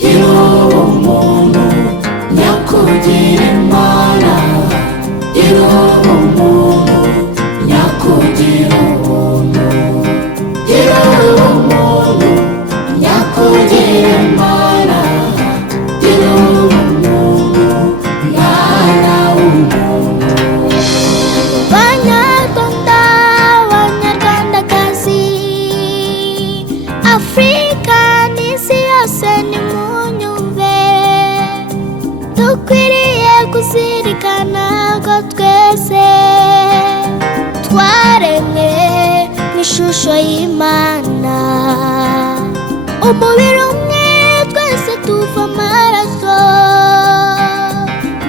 gira ubumuntu nyakugira Imana, gira ubumuntu nyakugira ubuntu, gira ubumuntu nyakugira Imana, gira ubumuntu mwana w'umuntu. Banyarwanda, Banyarwandakazi, Afrika n'isi yose nimunyumve, dukwiriye kuzirikana ko twese twaremwe n'ishusho y'Imana, umubiri umwe twese tuva amaraso,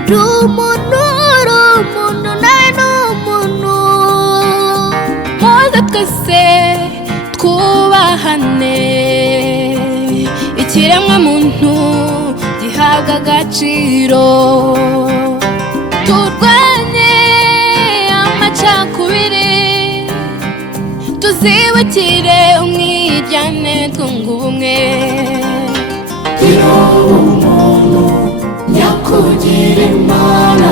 uri umuntu nawe ni umuntu, maze twese twubahane, ikiremwa muntu gihabwa agaciro, turwanye amacakubiri, tuzibukire umwiryane twunga ubumwe. Gira ubumuntu nyakugira Imana,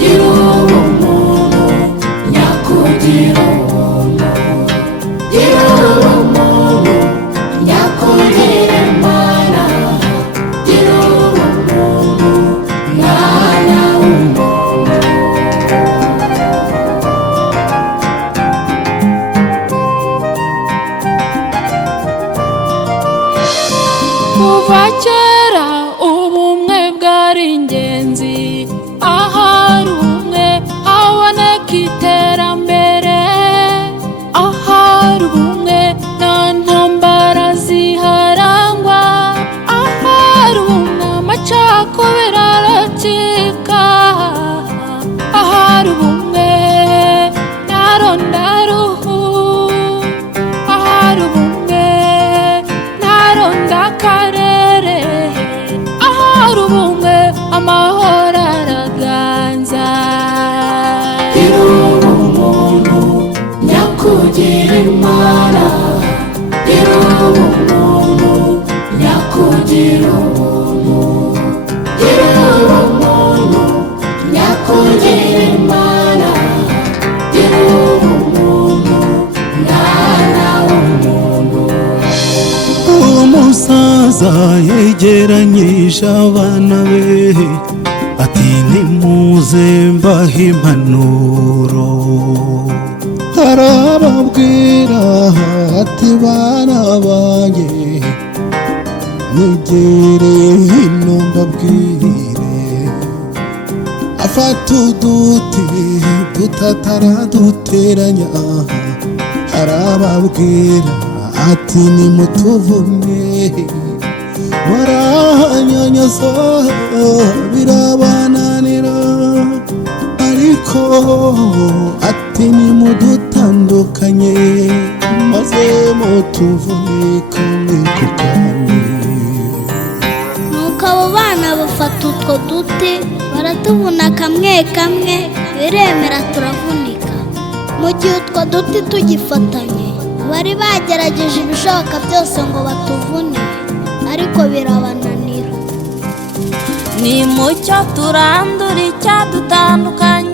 gira ubumuntu nyakugira ubuntu, gira ubumuntu nyakugira Imana, gira ubumuntu mwana w'umuntu. Kuva kera ubumwe bwari ingenzi, ahari ubumwe haboneka iterambere, ahari ubumwe nta ntambara ziharangwa, ahari ubumwe amacakubiri aracika, ahari ubumwe nta rondaruhu, ahari ubumwe nta rondakarere, ahari ubumwe amahoro araganza. Gira ubumuntu nyakugira Imana, gira ubumuntu nyakugira ubuntu, gira ubumuntu nyakugira Imana, gira ubumuntu mwana w'umuntu. Umusaza yegeranyije abana be ati nimuze mbahe impanuro, arababwira ati bana banjye mwegere hino mbabwire, afata uduti dutatara duteranya, arababwira ati nimutuvune, barahanyanyasa birabananira, ariko ati nimudutandukanye maze mutuvune kamwe ku kamwe. nuko abo bana bafata utwo duti baratuvuna kamwe kamwe, biremera turavunika. Mu gihe utwo duti tugifatanye, bari bagerageje ibishoboka byose ngo batuvune, ariko birabananira. Nimucyo turandura icyadutandukanya,